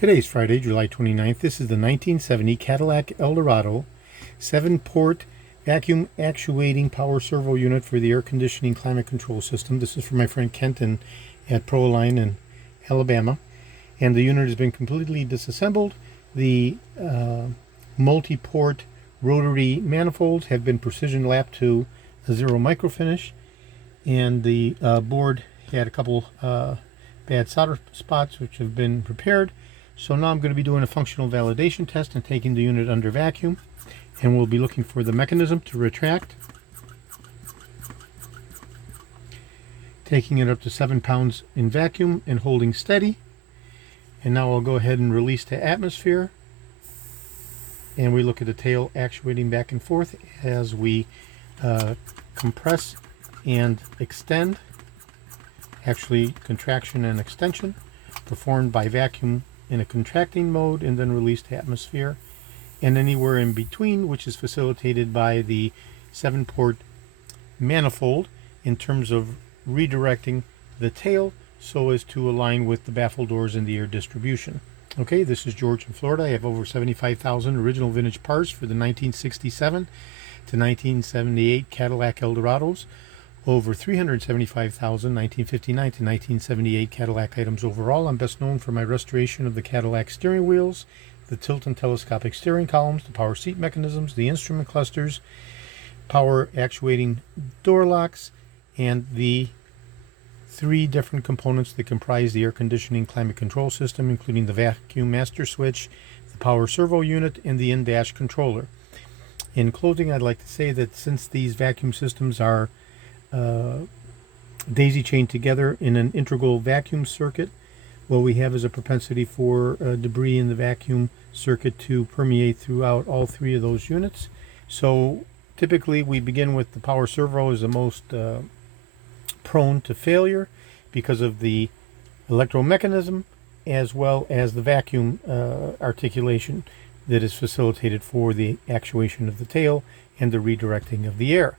Today's Friday, July 29th. This is the 1970 Cadillac Eldorado 7-port vacuum actuating power servo unit for the air conditioning climate control system. This is for my friend Kenton at Proline in Alabama. And the unit has been completely disassembled. The multi-port rotary manifolds have been precision lapped to a zero microfinish. And the board had a couple bad solder spots which have been repaired. So now I'm going to be doing a functional validation test and taking the unit under vacuum, and we'll be looking for the mechanism to retract, taking it up to 7 pounds in vacuum and holding steady. And now I'll go ahead and release to atmosphere, and we look at the tail actuating back and forth as we compress and extend, actually contraction and extension performed by vacuum in a contracting mode, and then release to atmosphere, and anywhere in between, which is facilitated by the 7-port manifold in terms of redirecting the tail so as to align with the baffle doors and the air distribution. Okay, this is George in Florida. I have over 75,000 original vintage parts for the 1967 to 1978 Cadillac Eldorados, over 375,000 1959 to 1978 Cadillac items overall. I'm best known for my restoration of the Cadillac steering wheels, the tilt and telescopic steering columns, the power seat mechanisms, the instrument clusters, power actuating door locks, and the 3 different components that comprise the air conditioning climate control system, including the vacuum master switch, the power servo unit, and the in-dash controller. In closing, I'd like to say that since these vacuum systems are daisy chained together in an integral vacuum circuit, what we have is a propensity for debris in the vacuum circuit to permeate throughout all 3 of those units. So typically we begin with the power servo as the most prone to failure because of the electromechanism as well as the vacuum articulation that is facilitated for the actuation of the tail and the redirecting of the air.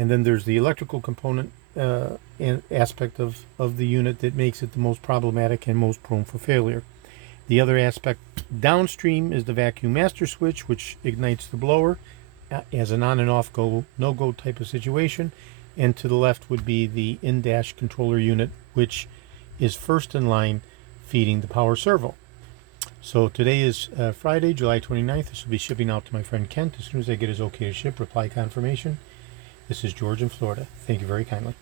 And then there's the electrical component and aspect of the unit that makes it the most problematic and most prone for failure. The other aspect downstream is the vacuum master switch, which ignites the blower as an on and off go, no-go type of situation. And to the left would be the in-dash controller unit, which is first in line feeding the power servo. So today is Friday, July 29th. This will be shipping out to my friend Kent. As soon as I get his okay to ship, reply confirmation. This is George in Florida. Thank you very kindly.